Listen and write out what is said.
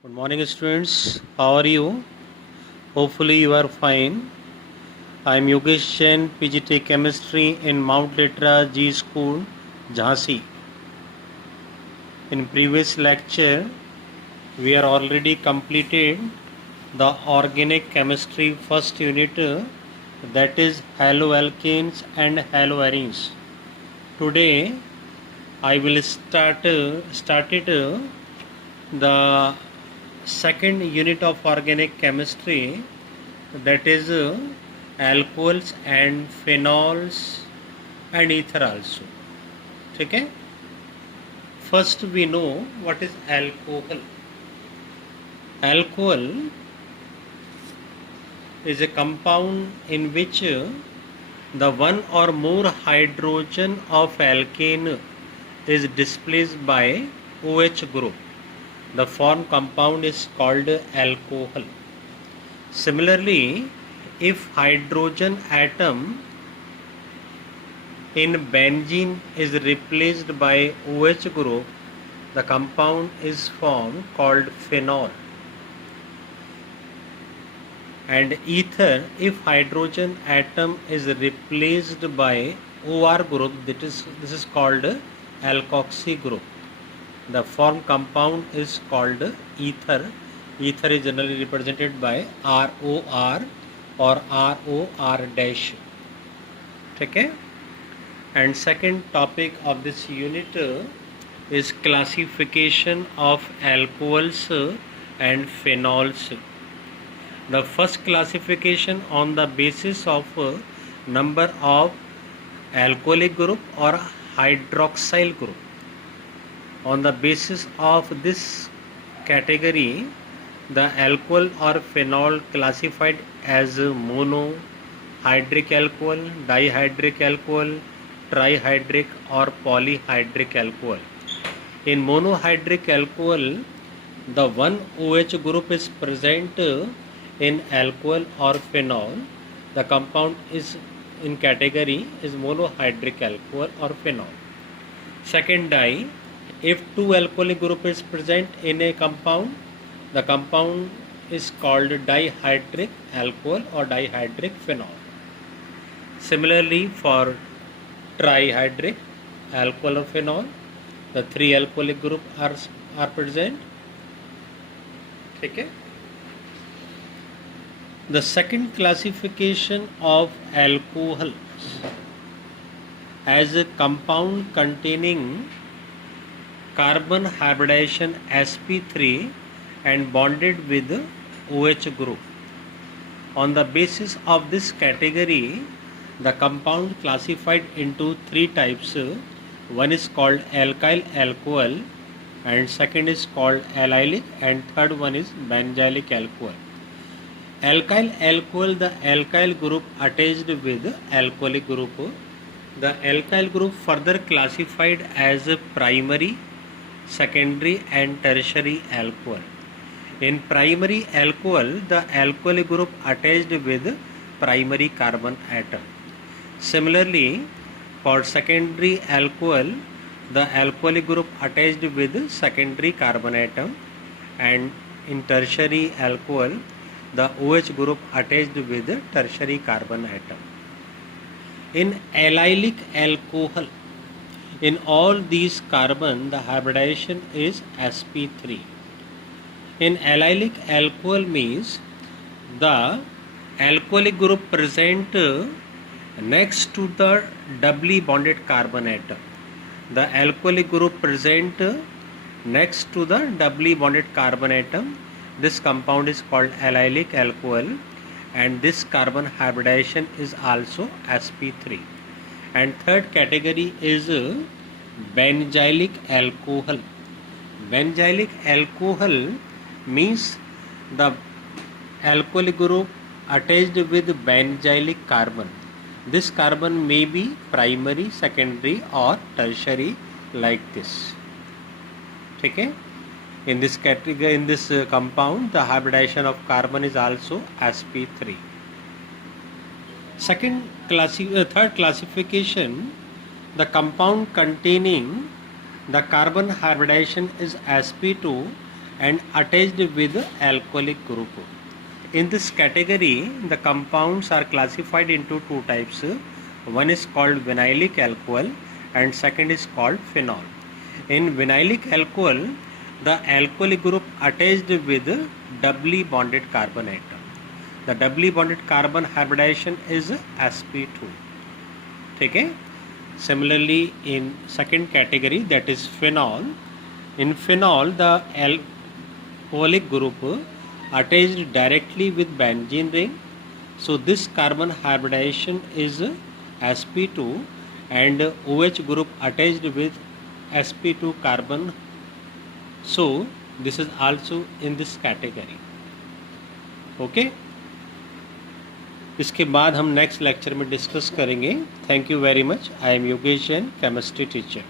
Good morning, students. How are you? Hopefully, you are fine. I am Yogesh Jain, PGT Chemistry in Mount Litra G School, Jhansi. In previous lecture, we are already completed the organic chemistry first unit, that is haloalkanes and haloarenes. Today, I will start the second unit of organic chemistry, that is alcohols and phenols and ether also. Okay, first we know what is alcohol. Alcohol is a compound in which the one or more hydrogen of alkane is displaced by OH group. The formed compound is called alcohol. Similarly, if hydrogen atom in benzene is replaced by OH group, the compound is formed called phenol. And ether, if hydrogen atom is replaced by OR group, this is called alkoxy group. The formed compound is called ether. Ether is generally represented by ROR or ROR dash. Okay? And second topic of this unit is classification of alcohols and phenols. The first classification on the basis of number of alcoholic group or hydroxyl group. On the basis of this category, the alcohol or phenol classified as monohydric alcohol, dihydric alcohol, trihydric or polyhydric alcohol. In monohydric alcohol, the one OH group is present in alcohol or phenol. The compound is in category is monohydric alcohol or phenol. Second di, if two alcoholic group is present in a compound, the compound is called dihydric alcohol or dihydric phenol. Similarly, for trihydric alcohol or phenol, the three alcoholic group are present. Okay. The second classification of alcohol as a compound containing carbon hybridization sp3 and bonded with OH group. On the basis of this category, the compound classified into three types. One is called alkyl alcohol, and second is called allylic, and third one is benzylic alcohol. Alkyl alcohol, the alkyl group attached with alcoholic group. The alkyl group further classified as primary, secondary and tertiary alcohol. In primary alcohol, the alcoholic group attached with primary carbon atom. Similarly, for secondary alcohol, the alcoholic group attached with secondary carbon atom, and in tertiary alcohol, the OH group attached with tertiary carbon atom. In allylic alcohol, in all these carbon, the hybridization is sp3. In allylic alcohol means the alcoholic group present next to the doubly bonded carbon atom. The alcoholic group present next to the doubly bonded carbon atom. This compound is called allylic alcohol, and this carbon hybridization is also sp3. And third category is benzylic alcohol. Benzylic alcohol means the alcoholic group attached with benzylic carbon. This carbon may be primary, secondary or tertiary like this. Okay? In this category, in this compound, the hybridization of carbon is also sp3. Third classification, the compound containing the carbon hybridization is sp2 and attached with alcoholic group. In this category, the compounds are classified into two types. One is called vinylic alcohol and second is called phenol. In vinylic alcohol, the alcoholic group attached with doubly bonded carbon atom. The doubly bonded carbon hybridization is sp2. Okay? Similarly, in second category, that is phenol. In phenol, the alcoholic group attached directly with benzene ring. So this carbon hybridization is sp2 and OH group attached with sp2 carbon. So this is also in this category. Okay? इसके बाद हम next lecture में discuss करेंगे. Thank you very much. I am Yogesh Jain, chemistry teacher.